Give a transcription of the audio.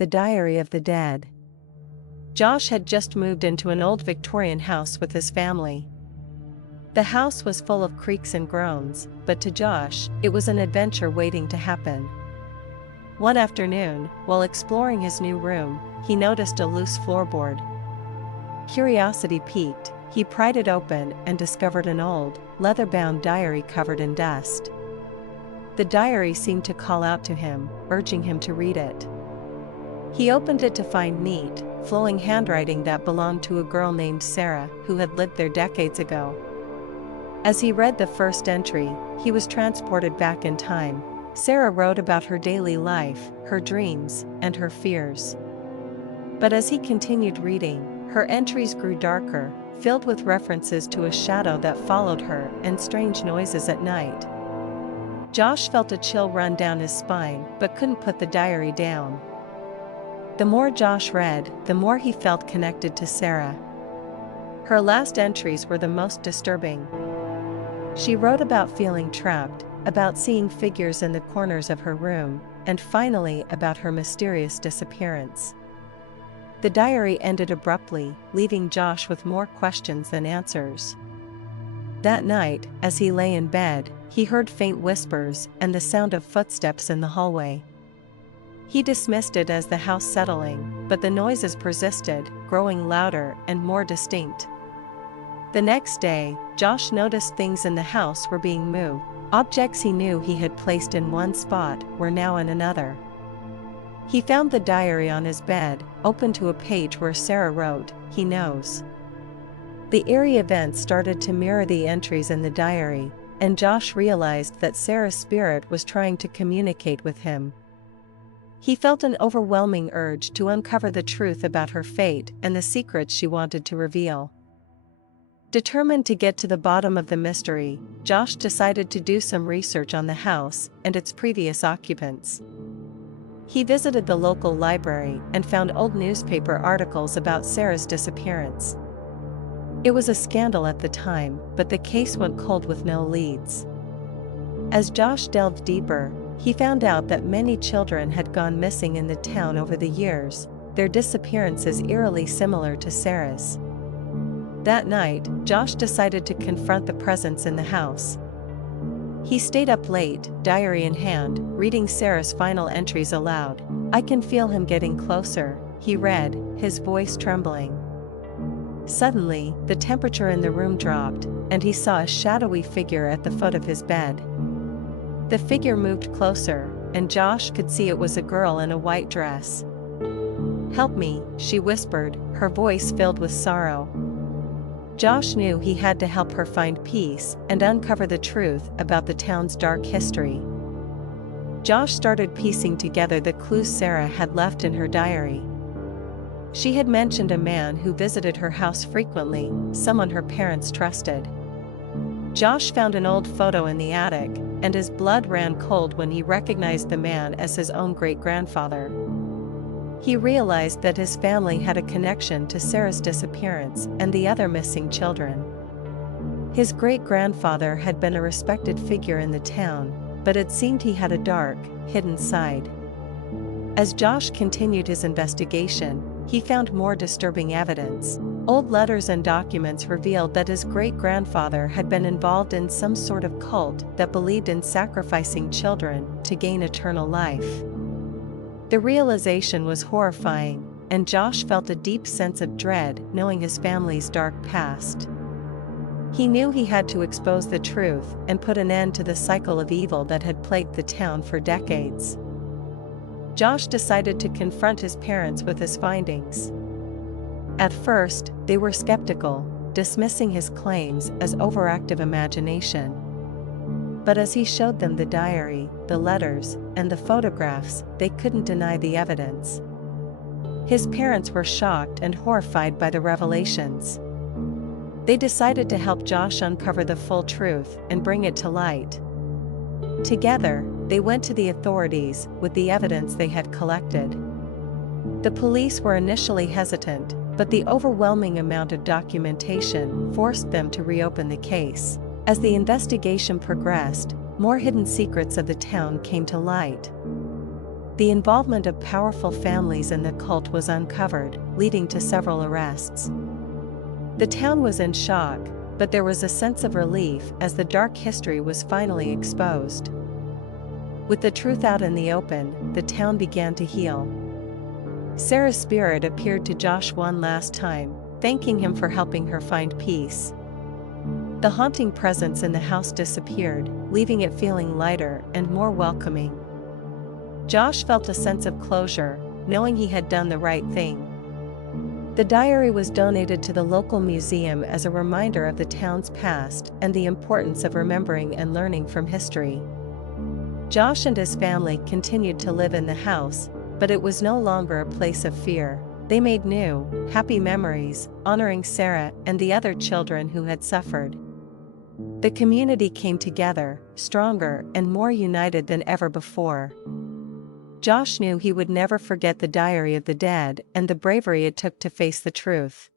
The Diary of the Dead. Josh had just moved into an old Victorian house with his family. The house was full of creaks and groans, but to Josh, it was an adventure waiting to happen. One afternoon, while exploring his new room, he noticed a loose floorboard. Curiosity piqued, he pried it open and discovered an old, leather-bound diary covered in dust. The diary seemed to call out to him, urging him to read it. He opened it to find neat, flowing handwriting that belonged to a girl named Sarah who had lived there decades ago. As he read the first entry, he was transported back in time. Sarah wrote about her daily life, her dreams, and her fears. But as he continued reading, her entries grew darker, filled with references to a shadow that followed her and strange noises at night. Josh felt a chill run down his spine but couldn't put the diary down. The more Josh read, the more he felt connected to Sarah. Her last entries were the most disturbing. She wrote about feeling trapped, about seeing figures in the corners of her room, and finally about her mysterious disappearance. The diary ended abruptly, leaving Josh with more questions than answers. That night, as he lay in bed, he heard faint whispers and the sound of footsteps in the hallway. He dismissed it as the house settling, but the noises persisted, growing louder and more distinct. The next day, Josh noticed things in the house were being moved. Objects he knew he had placed in one spot were now in another. He found the diary on his bed, open to a page where Sarah wrote, "He knows." The eerie events started to mirror the entries in the diary, and Josh realized that Sarah's spirit was trying to communicate with him. He felt an overwhelming urge to uncover the truth about her fate and the secrets she wanted to reveal. Determined to get to the bottom of the mystery, Josh decided to do some research on the house and its previous occupants. He visited the local library and found old newspaper articles about Sarah's disappearance. It was a scandal at the time, but the case went cold with no leads. As Josh delved deeper, he found out that many children had gone missing in the town over the years, their disappearances eerily similar to Sarah's. That night, Josh decided to confront the presence in the house. He stayed up late, diary in hand, reading Sarah's final entries aloud. "I can feel him getting closer," he read, his voice trembling. Suddenly, the temperature in the room dropped, and he saw a shadowy figure at the foot of his bed. The figure moved closer, and Josh could see it was a girl in a white dress. "Help me," she whispered, her voice filled with sorrow. Josh knew he had to help her find peace and uncover the truth about the town's dark history. Josh started piecing together the clues Sarah had left in her diary. She had mentioned a man who visited her house frequently, someone her parents trusted. Josh found an old photo in the attic, and his blood ran cold when he recognized the man as his own great-grandfather. He realized that his family had a connection to Sarah's disappearance and the other missing children. His great-grandfather had been a respected figure in the town, but it seemed he had a dark, hidden side. As Josh continued his investigation, he found more disturbing evidence. Old letters and documents revealed that his great-grandfather had been involved in some sort of cult that believed in sacrificing children to gain eternal life. The realization was horrifying, and Josh felt a deep sense of dread knowing his family's dark past. He knew he had to expose the truth and put an end to the cycle of evil that had plagued the town for decades. Josh decided to confront his parents with his findings. At first, they were skeptical, dismissing his claims as overactive imagination. But as he showed them the diary, the letters, and the photographs, they couldn't deny the evidence. His parents were shocked and horrified by the revelations. They decided to help Josh uncover the full truth and bring it to light. Together, they went to the authorities with the evidence they had collected. The police were initially hesitant, but the overwhelming amount of documentation forced them to reopen the case. As the investigation progressed, more hidden secrets of the town came to light. The involvement of powerful families in the cult was uncovered, leading to several arrests. The town was in shock, but there was a sense of relief as the dark history was finally exposed. With the truth out in the open, the town began to heal. Sarah's spirit appeared to Josh one last time, thanking him for helping her find peace. The haunting presence in the house disappeared, leaving it feeling lighter and more welcoming. Josh felt a sense of closure, knowing he had done the right thing. The diary was donated to the local museum as a reminder of the town's past and the importance of remembering and learning from history. Josh and his family continued to live in the house, but it was no longer a place of fear. They made new, happy memories, honoring Sarah and the other children who had suffered. The community came together, stronger and more united than ever before. Josh knew he would never forget the Diary of the Dead and the bravery it took to face the truth.